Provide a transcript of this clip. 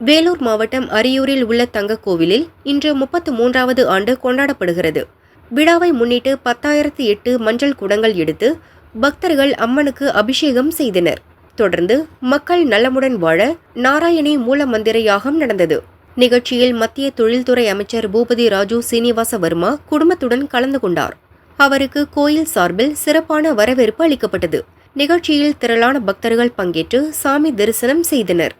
வேலூர் மாவட்டம் அரியூரில் உள்ள தங்க கோவிலில் இன்று 33வது ஆண்டு கொண்டாடப்படுகிறது. விழாவை முன்னிட்டு 10,008 மஞ்சள் குடங்கள் எடுத்து பக்தர்கள் அம்மனுக்கு அபிஷேகம் செய்தனர். தொடர்ந்து மக்கள் நலமுடன் வாழ நாராயணி மூல மந்திர யாகம் நடந்தது. நிகழ்ச்சியில் மத்திய தொழில்துறை அமைச்சர் பூபதி ராஜு சீனிவாச வர்மா குடும்பத்துடன் கலந்து கொண்டார். அவருக்கு கோயில் சார்பில் சிறப்பான வரவேற்பு அளிக்கப்பட்டது. நிகழ்ச்சியில் திரளான பக்தர்கள் பங்கேற்று சாமி தரிசனம் செய்தனர்.